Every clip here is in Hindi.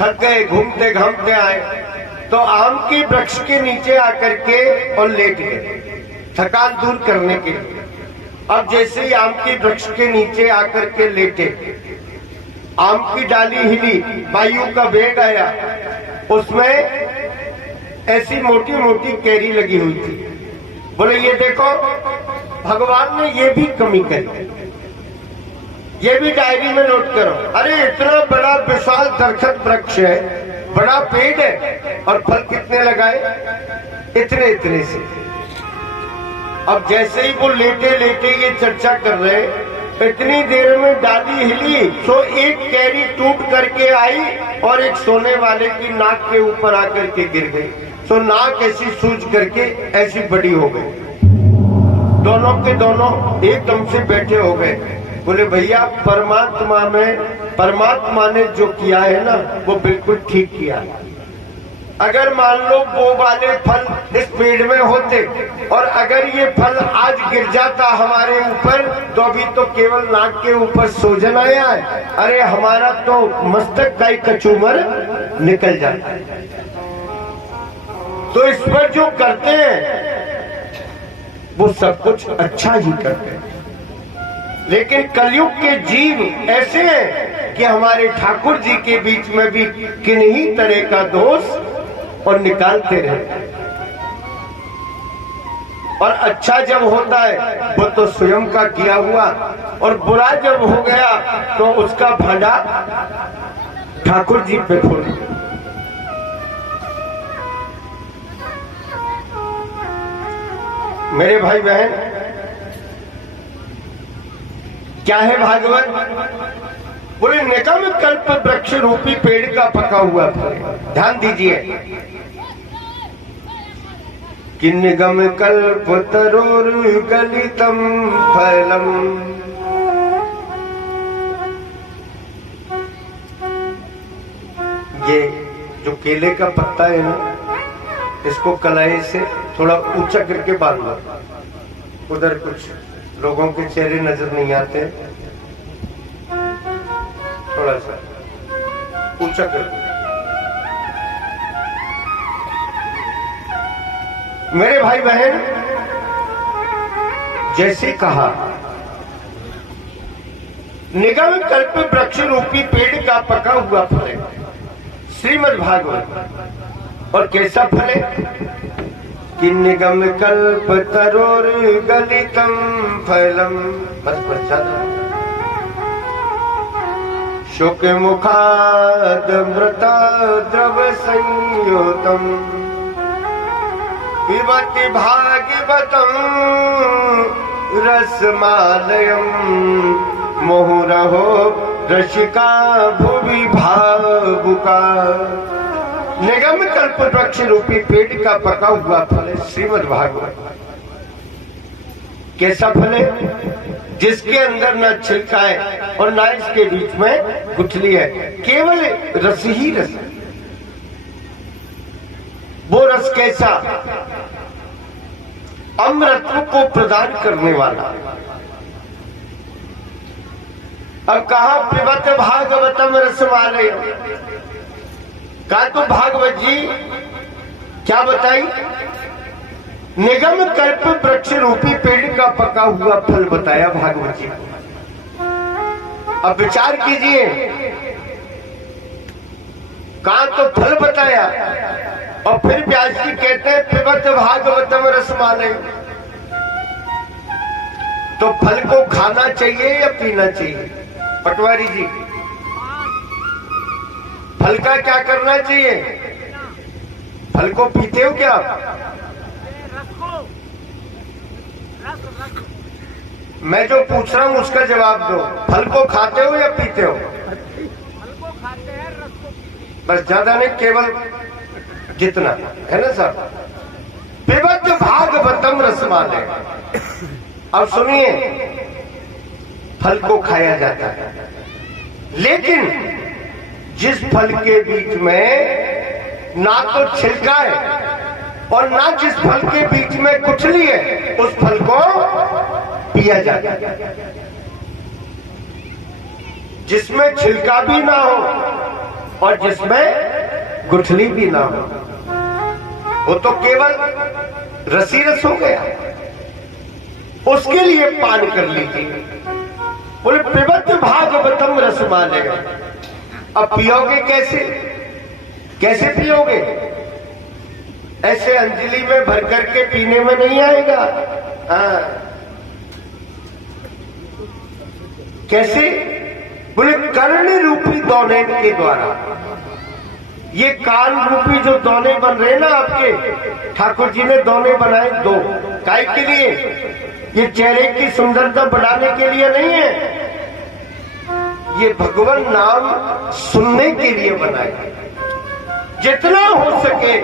थक गए, घूमते घामते आए तो आम के वृक्ष के नीचे आकर के और लेट गए थकान दूर करने के लिए। अब जैसे ही आम के वृक्ष के नीचे आकर के लेटे, आम की डाली हिली, वायु का वेग आया, उसमें ऐसी मोटी मोटी कैरी लगी हुई थी। बोले ये देखो, भगवान ने ये भी कमी करी, ये भी डायरी में नोट करो। अरे इतना बड़ा विशाल दरख्त वृक्ष है, बड़ा पेड़ है, और फल कितने लगाए? इतने इतने से। अब जैसे ही वो लेटे लेटे ये चर्चा कर रहे, इतनी देर में डाली हिली तो एक कैरी टूट करके आई और एक सोने वाले की नाक के ऊपर आकर के गिर गई। तो नाक ऐसी सूज करके ऐसी बड़ी हो गई। दोनों के दोनों एकदम से बैठे हो गए। बोले भैया, परमात्मा ने जो किया है ना, वो बिल्कुल ठीक किया है। अगर मान लो वो वाले फल इस पेड़ में होते और अगर ये फल आज गिर जाता हमारे ऊपर, तो अभी तो केवल नाक के ऊपर सोजन आया है, अरे हमारा तो मस्तक का ही कचूमर निकल जाता है। तो इस पर जो करते हैं वो सब कुछ अच्छा ही करते हैं। लेकिन कलयुग के जीव ऐसे हैं कि हमारे ठाकुर जी के बीच में भी किन्हीं तरह का दोष और निकालते रहते। और अच्छा जब होता है वो तो स्वयं का किया हुआ, और बुरा जब हो गया तो उसका भांडा ठाकुर जी पे फोड़। मेरे भाई बहन, क्या है भागवत? बोले निगम कल्प वृक्ष रूपी पेड़ का पका हुआ फल। ध्यान दीजिए कि निगम कल्प तरुर गलितम फलम। ये जो केले का पत्ता है ना, इसको कलाई से थोड़ा ऊंचा करके बांध लो। उधर कुछ लोगों के चेहरे नजर नहीं आते, थोड़ा सा ऊंचा कर। मेरे भाई बहन, जैसे कहा निगम कल्प वृक्ष रूपी पेड़ का पका हुआ फल है श्रीमद् भागवत। और कैसा फल है कि निगम कल्प तरोर गलितम फलम। बस शुक मुखाद मृता द्रव संयोतम पिबति भागवतम रसमालयम मुहुरहो रसिका भुवि भावुका। निगम कल्प वृक्ष रूपी पेड़ का पका हुआ फल है श्रीमद् भागवत। कैसा फल है? जिसके अंदर न छिलका है और न इसके बीच में गुठली है, केवल रस ही रस। वो रस कैसा? अमृतत्व को प्रदान करने वाला। अब कहा पिबत भागवतम रसमालय। कहा तो भागवत जी क्या बताई? निगम कल्प वृक्ष रूपी पेड़ का पका हुआ फल बताया भागवत जी। अब विचार कीजिए, कहा तो फल बताया और फिर व्यास जी कहते हैं पिबत भागवतम रसमालय। तो फल को खाना चाहिए या पीना चाहिए? पटवारी जी, फल का क्या करना चाहिए? फल को पीते हो क्या? मैं जो पूछ रहा हूं उसका जवाब दो। फल को खाते हो या पीते हो? फल को खाते हैं, रस को पीते हैं। बस ज्यादा नहीं, केवल जितना है ना सर। पिबत भागवतम रसमालय। अब सुनिए, फल को खाया जाता है, लेकिन जिस फल के बीच में ना तो छिलका है और ना जिस फल के बीच में गुठली है, उस फल को पिया जाता है। जिसमें छिलका भी ना हो और जिसमें गुठली भी ना हो, वो तो केवल रसी रस हो गया। उसके लिए पान कर लीजिए। बोले पिबत भागवतम रसमालय। अब पियोगे कैसे? कैसे पियोगे? ऐसे अंजलि में भर करके पीने में नहीं आएगा। हाँ, कैसे? बोले कर्ण रूपी दौने के द्वारा। ये कान रूपी जो दौने बन रहे ना आपके, ठाकुर जी ने दौने बनाए दो। काय के लिए? ये चेहरे की सुंदरता बढ़ाने के लिए नहीं है, ये भगवान नाम सुनने के लिए बनाए। जितना हो सके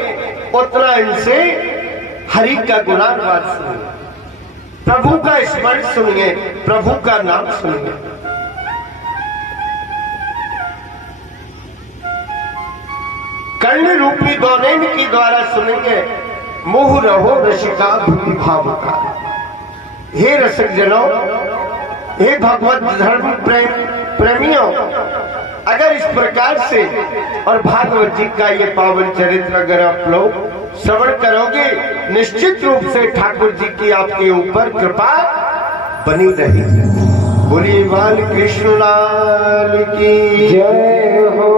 उतना इनसे हरि का गुणानुवाद सुनिए, प्रभु का स्मरण सुनिए, प्रभु का नाम सुनिए। कर्ण रूपी दौनेन के द्वारा सुनेंगे। मोह रहो रसिका भूमि भाव का। हे रसिक जनों, हे भगवत धर्म प्रेमियों, अगर इस प्रकार से और भागवत जी का ये पावन चरित्र अगर आप लोग श्रवण करोगे, निश्चित रूप से ठाकुर जी की आपके ऊपर कृपा बनी रहेगी। बोलिए बाल कृष्ण लाल की जय हो।